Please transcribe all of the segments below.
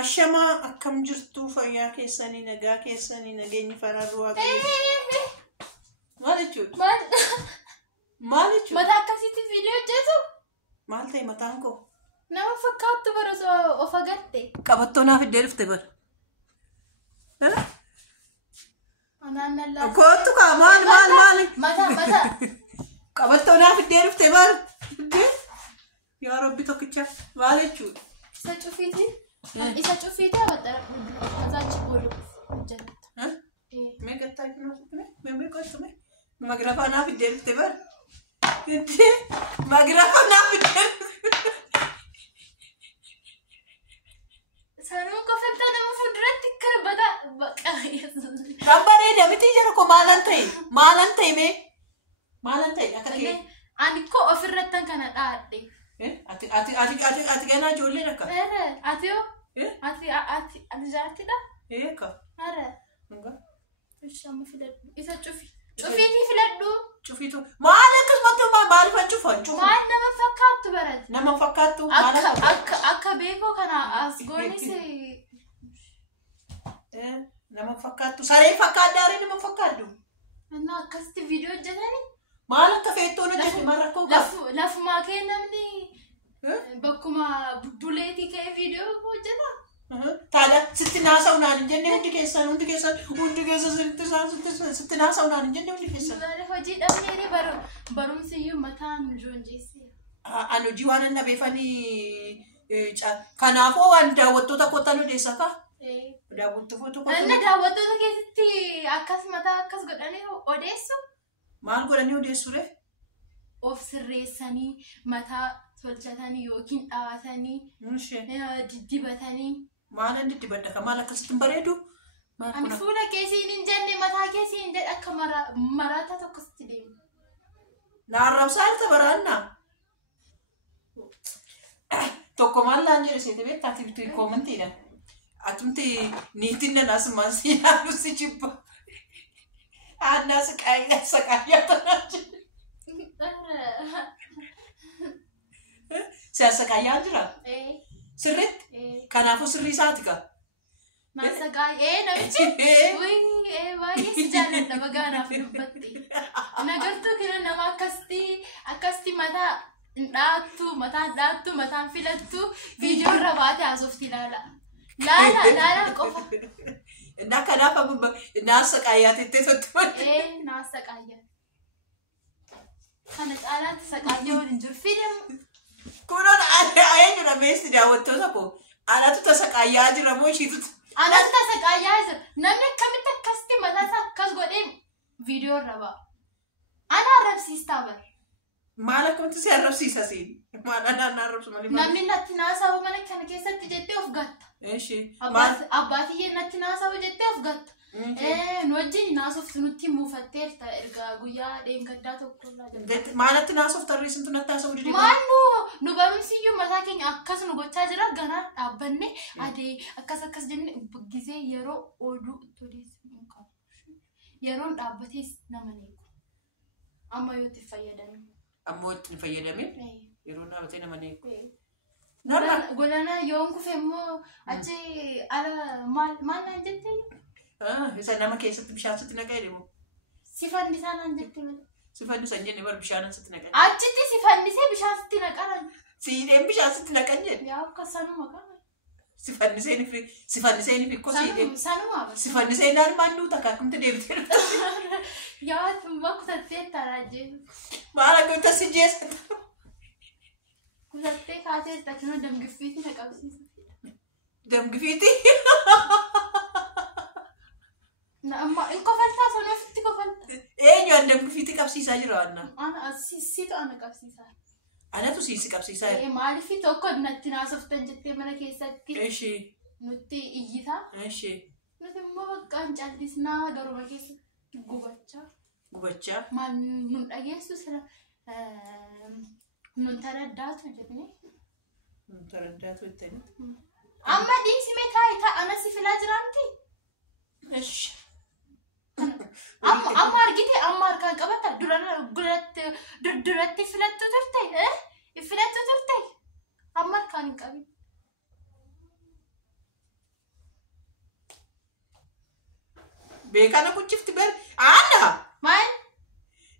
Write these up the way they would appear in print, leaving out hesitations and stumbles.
Ashama akkam jirtu fayyaa keessanii nagaa keessanii nageenyi fararru waaqayyo. Maal jechuudha? Maal jechuudha? Mataa akkasitti viidiyoo hojjetu? Maal ta'e mataan koo? Nama fakkaattu bara of agartee. Qabattoo naaf iddee dhufte bara. Anaan nallaa. Kootu kaa maal? Mataa. Qabattoo naaf iddee dhufte bara. Yaa Rabbi tokkicha maal jechuudha? Isa cufiiti. Isa cufiiti abaddara mataachi boolu hojjetatta. Mee gattaa jiru mee qotu mee magrafa naaf iddee dhufte bara. Magrafa naaf iddee Sanuu kofaltaa nama fuulduratti karbata baqaa. Rambaree damitii jira ko maalan ta'e mee maalan ta'e akka kee. Ani ko ofirrattan kana dhaadhe. Ati ganaa ijoolleen akka. Ati yoo? Ati jaartidha? Ka. Ara. Nga. Ishama filadhu. Isa cufi. Cufiitii filadhu. Cufiitu. Maal akkasumatti maaliifan cufan? Maal nama fakkaattu barate? Nama fakkaattu. Akka beekoo kana as goonis. Nama fakkaattu. Saree fakkaaddaare nama fakkaaddu. Anna akkasitti viidiyoo hojjetani? Maal akka feettoon hojjette maal rakkoo qabu? Lafumaa kee namni bakkuma buleetii kee viidiyoo hojjeta? Taala sitti naasa'u naan hin jenne hundi keessan sitti naasa'u naan hin jenne hundi keessan. Hojii dhabnee barumsiyyuu mataan joonjeessee. An hojii waan hin dhabeefanii kanaafuu waan daawwattoota kottan odeessa ka? Daawwattoota keessatti akkas mataa akkas godhanii odeessu? Maal godhanii odeessu ree? Of sirreessanii mataa tolchatanii yookiin dhaatanii diddibatanii. Maalan diddibadda ka maal akkasitti bareedu? Ani fuula keessiin hin jenne mataa keessiin hin jedhe akka maraataa tokkotti deemu. Naarrabsaa irta baraannaa? Tokko maal laan jedhe seete beektaa ati koomantiidha. Atumti niitiin nanaas maasii yaadusi jibba. Anna sakaya tanaa jedhe. Siyaasa qayyaan jira? Sirriitti? Kanaafuu sirrii isaati ka? Namichi? Baay'ee si jaalladha bagaanaaf dubbatti. Nagartuu kira nama akkasitti mataa dhaattu mataan filattu viidiyoo irra baate haasofti ilaala. Laala qofa. Innaa kanaaf amma naasa qaayyaa tettee sotti. Naasa qaayyaa. Kana caalaatti saqaayyoo waliin jiru fiidamu. Kunoon eenyudha beesti daawwattoota koo? Anatu tasa qaayyaa jira moo ishiitu? Anatu tasa qaayyaa jira. Namni akkamitti akkasitti mataa isaa akkas godhee viidiyoo irra ba'a. Ana arrabsiistaa bara. Maal akkamitti si arrabsiisa siin? Maal anaan arrabsu malee? Namni natti naasawu mana kana keessatti jettee of gatta. Abbaatiyyee natti naasawu jettee of gatta. Nu wajjin naasoftu nutti muufatteerta erga guyyaa dheengaddaa tokko irraa. Maalatti naasofta riisintu natti haasa'uu didi? Maal nu barumsiyyuu mataa keenya akkas nu gochaa jira ganaa dhaabbanne adee akkas jenne gisee yeroo oduu itti odeessu qabu. Yeroon dhaabbatees nama neeku. Amma yoo itti fayyadame. Ammoo itti fayyadame? Yeroo dhaabbatee nama neeku. Golanaa yoon kufe immoo achi ala maal naan jettee? Isa nama keessatti bishaan sitti naqaa jedhamu. Si fannisaa naan jettee malee. Si fannisan jenne bara bishaanan sitti naqaa. Achitti si fannisee bishaan sitti naqaran. Siidheen bishaan sitti naqan jedhe. Yaa akka sanuma qaba. Si fannisee ni fi ko siidheen. Sanuma. Si fannisee naan maalluu takka akkamti deemtee dhufte. Yaa tumba kutattee taaraajee. Maal akkamitti si jeessa? Kutattee kaatee takkina damgiffiitti na qabsiisa. Damgiffiitti? Amma in kofaltaa sanuufitti kofaltaa. Eenyu an damgiffiitti qabsiisaa jira Anna? Siitu ana qabsiisaa. Anatu siisi qabsiisaa jira. Maaliif tokko natti naasoftan jettee mana keessatti. Eshi. Nutti iyyitaa. Eshi. Nuti immoo bakkaan callisnaa garuma keessatti gubachaa. Gubachaa? Maal nun dhageessu sira nun taraddaatu jennee. Nun taraddaatu jettanii. Amma dhiisime taa'e ana si filaa jiraanti? Eshi. Amma argite amma harkaan qabata duratti filattu turte filattu turte amma harkaan hin qabin beekana kuchifti ber ana Maal?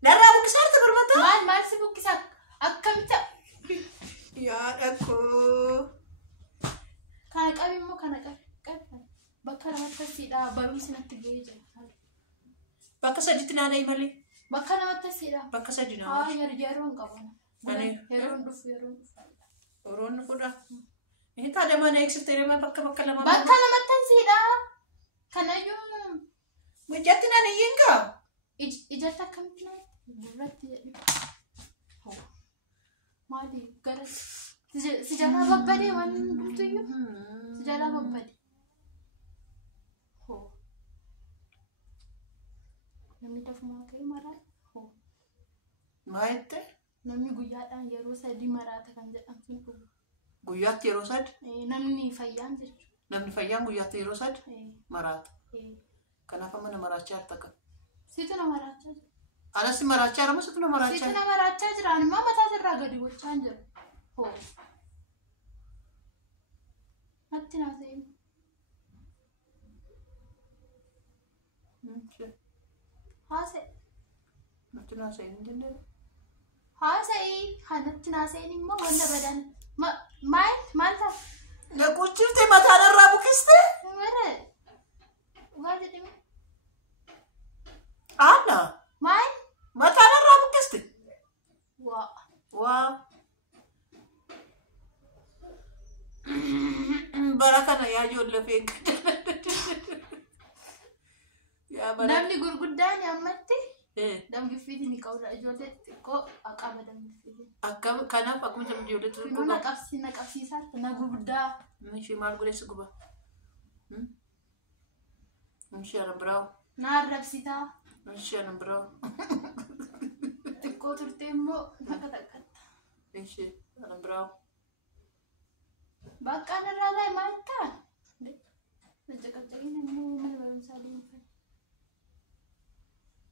narraa bukisaarte barmata Maal si buqqisa? Akkamitti? yaada ko Kana qabi immoo kana qabi. Bakka lamatti asiidha barumsi natti ga'ee jira. bakka sadiitti naana imali Bakka lamatti asiidha. bakka sadii naana Yeroon qabana. Yeroon dhufu. oroon fuudha ini taada mana eegsifte nama bakka lama Bakka lamatti asiidha. Kanayyuu mujjatti naan iyyinka ijatti akkamitti naan burratti jedhu. Maali gara si jalaa babbadee waan hundumtuyyuu si jalaa babbade. Namni dafumaa ka'ee maraata. maayette Namni guyyaadhaan yeroo sadii maraata kan jedhamtu dhugu. guyyaatti yeroo sad Namni fayyaan jechuudha. namni fayyaan guyyaatti yeroo sad maraata kanaaf mana maraachaa hartaka Situ na maraachaa jira. anasi maraachaa rama situ na Situ maraachaa na maraachaa jira. Ani maa mataa irraa gadi gochaa hin jiru. Natti naa ta'e. Haasa'e. natti naasa'e hin jenne Haasa'e. Natti naa ta'e immoo wanta badan. Maal ta'a? na kuchifte mataan irraa bukiste Mare. Maal jedhame? ana Maal? mataan irraa bukiste Waa. waa barakana yaa ijoollee feeqqa yaa bara Namni gurguddaan ammatti damgiffiitiin ni qabudha. Ijoollee xixiqqoo qaba damgiffiitiin. akkam kanaaf akkuma jam ijoollee Kunoo na qabsiisaatti na gurguddaa. ishee maal godheessi guba ishee ana biraawu Na arrabsitaa. ishee ana biraawu Xiqqoo turtee immoo bakka taqqatta. ishee ana biraawu Bakka narraa ta'e maal ta'a? Jajjaqajjaqina immoo mana barumsaa deemtan.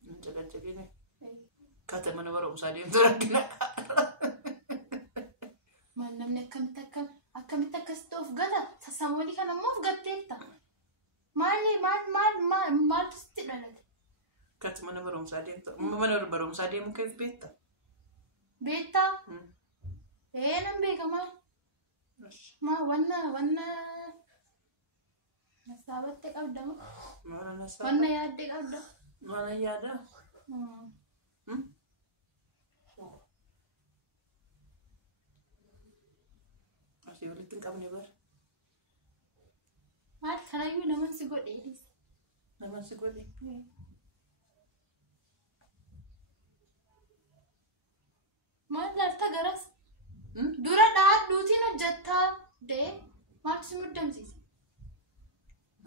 jajjaqajjaqine kata mana barumsaa deemtu rakkina Maal namni akkamitti akkasitti of gata? Sassamoolii kana immoo of gatteetta. Maaltu sitti dhalate? kata mana barumsaa deemu keef beekta Beektaa? Nan beeka maal? Wanna nasaabatte qabda moo? maala nasaa Wanna yaadde qabda? maala yaada asii walitti hin qabne bar Maal kanayyuu naman si godhee dhiisa. naman si godhe Maal laalta garas? Dura dhaadhuutiin hojjettaa dee maaltu si muddamsiisa?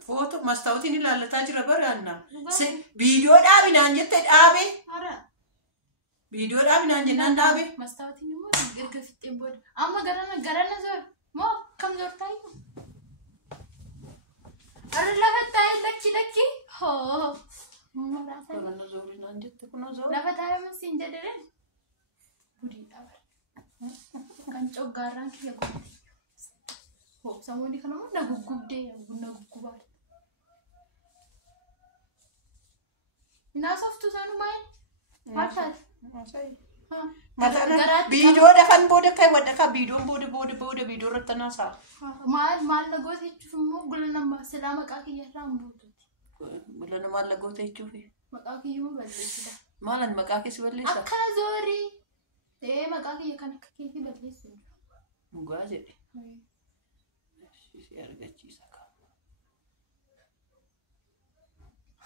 foto mastaawotiin ilaallataa jira bara anna viidiyoo dhaabinaan jette dhaabe Hara. viidiyoo dhaabinaan jennaan dhaabe Mastaawotiin immoo erga fixeen booda. Amma garana zoor moo kam zoortaa iyyuu? Arra lafa taa'ee lakki. Hoo. Kana zoorinaan jette kuna zoor Lafa taa'ee masiin jedheen. Budii dhaabara. Kan coggaarraan kiyya godhate. Hoo samoonni kana immoo na guggubaa. Naasoftu sanuu maal? Maal taate? viidiyoo dafan booda kai wadda ka viidiyoon booda viidiyoo irratti naasaa Maal na goote jechuuf immoo gula nama silaa maqaa kiyya irraa hin buutuuti. gula namaan lagoota jechuufi Maqaa kiyyuu balleessita. maalan maqaa keessi balleessa Akkana zoorii. Maqaa kiyya kan akka keetii balleessu. dhugaa jedhe si argachiisa qaba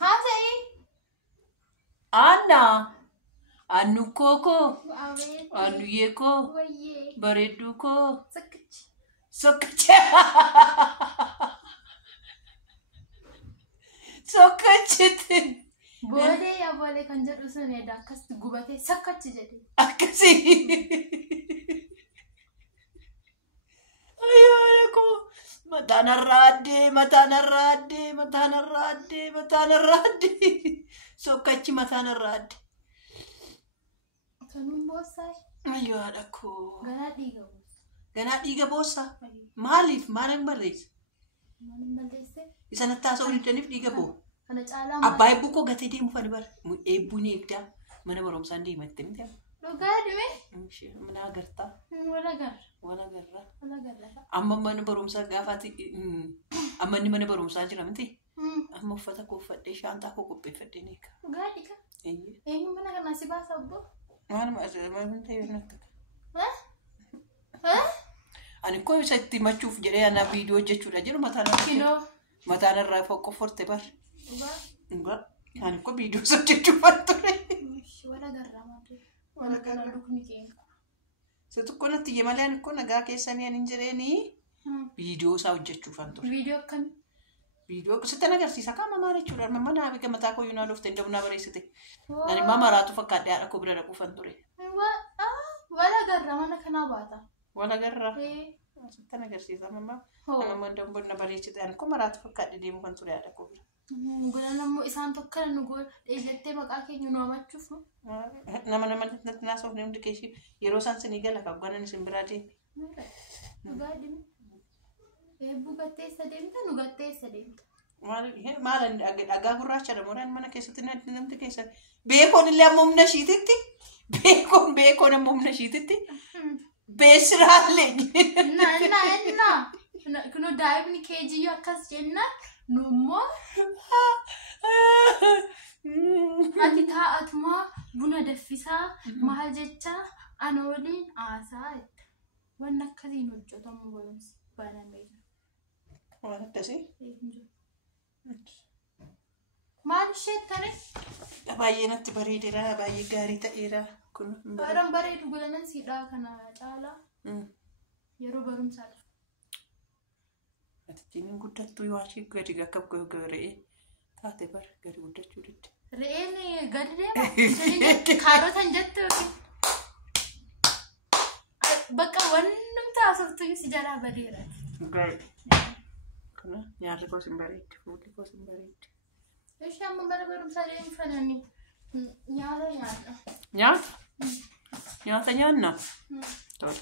Haasa'ii. Anna annu kookoo Awee. annu yeekoo Wayyee. bareedduu koo Sakkichi. sokkachiti Boolee yaa boolee kan jedhu sun edaa akkasitti gubatee sakkachi jedhe. akkasii ayyaana koo mataan irraa addee sokkachi mataan irraa addee Sanuun boossaa. ayyaana koo Ganaa dhiiga buusa. ganaa dhiiga boossa maaliif maalin barreessa Maalin balleessee? isan hattaasa'uu diddaniif dhiiga boo Kana caalaa Abbaa eebbuu koo gatee deemu fali bar. Eebbuun eegdaa mana barumsaan deematte miti. dhugaa dhime. Mana agartaa. Wala garra. Wala garra. Wala garra. Amma mana barumsaa gaafaati. Amma inni mana barumsaa jira miti. Amma uffata koo uffadhee shaantaa koo qopheeffadhee ni eega. Dhugaa dhika. Eenyu mana kana si baasa obbo? Maaluma asirraa ta'e yoo natti. Ani koo isa itti machuuf jedhee ana viidiyoo hojjechuudha jiru mataan irraa qofforte bar. Dhugaa. Ani koo viidiyoo hojjechuuf ture. Wala garra maatee. Wala garra lukni keenya. Situ koo natti malee ani koo nagaa keessanii ani jireeni viidiyoo isaa hojjechuuf ture. Viidiyoo akkamii? Viidiyoo sitti agarsiisa qaama maal jechuudha mamma naa beeka mataa koo yuunaa dhufte ndabuu naa bareessite. Ani maraatu fakkaadhee haadha koo bira dhaquufan ture. Wala garra mana kanaa baata. Wala garra. Sitti agarsiisa mamma. Mamma ndabuu na bareessite ani koo maraatu fakkaadhee deemuu kan ture haadha koo bira. Gola nammoo isaan tokko nu gola dheellattee maqaa keenya nu hamachuuf. Nama natti naasoof ni hundi keeshii yeroo isaan sinii gala kaggwanan isin biraa deemi. Dhugaa dhime. Eebbuu gatteessa deemta nu gatteessa deemta. Maal dhagaa gurraacha dhamuudhaan mana keessatti namti keessa beekoon illee amma humna ishiititti beekoon amma humna ishiititti beessiraallee. Kunoo daa'imni keejiyyoo akkas jennaan nu immoo ati taa'atumaa buna daffisaa maal jechaa ana waliin haasaa jetta. Waan akkasiin hojjetamu barumsi banamee jira. Waan akkasii? Maal ishee tare? Baay'ee natti bareedeera baay'ee gaarii ta'eera kun. Baay'een bareedu gulanan siidhaa kana caalaa yeroo barumsaa dhufu. Atichiin guddattuu yoo achii gadi akka re'ee taate bar gadi guddachuu didde. Re'een gadi deema? Kaarotan jettu yookiin? Bakka wannumtaa asirtuu si jalaa badeera. Kana nyaarri koos hin bareeddi fuulli koos hin bareeddi. Ishee amma bara barumsaa deemu fananii nyaata nyaanna. Nyaata? Nyaata nyaanna? Tole.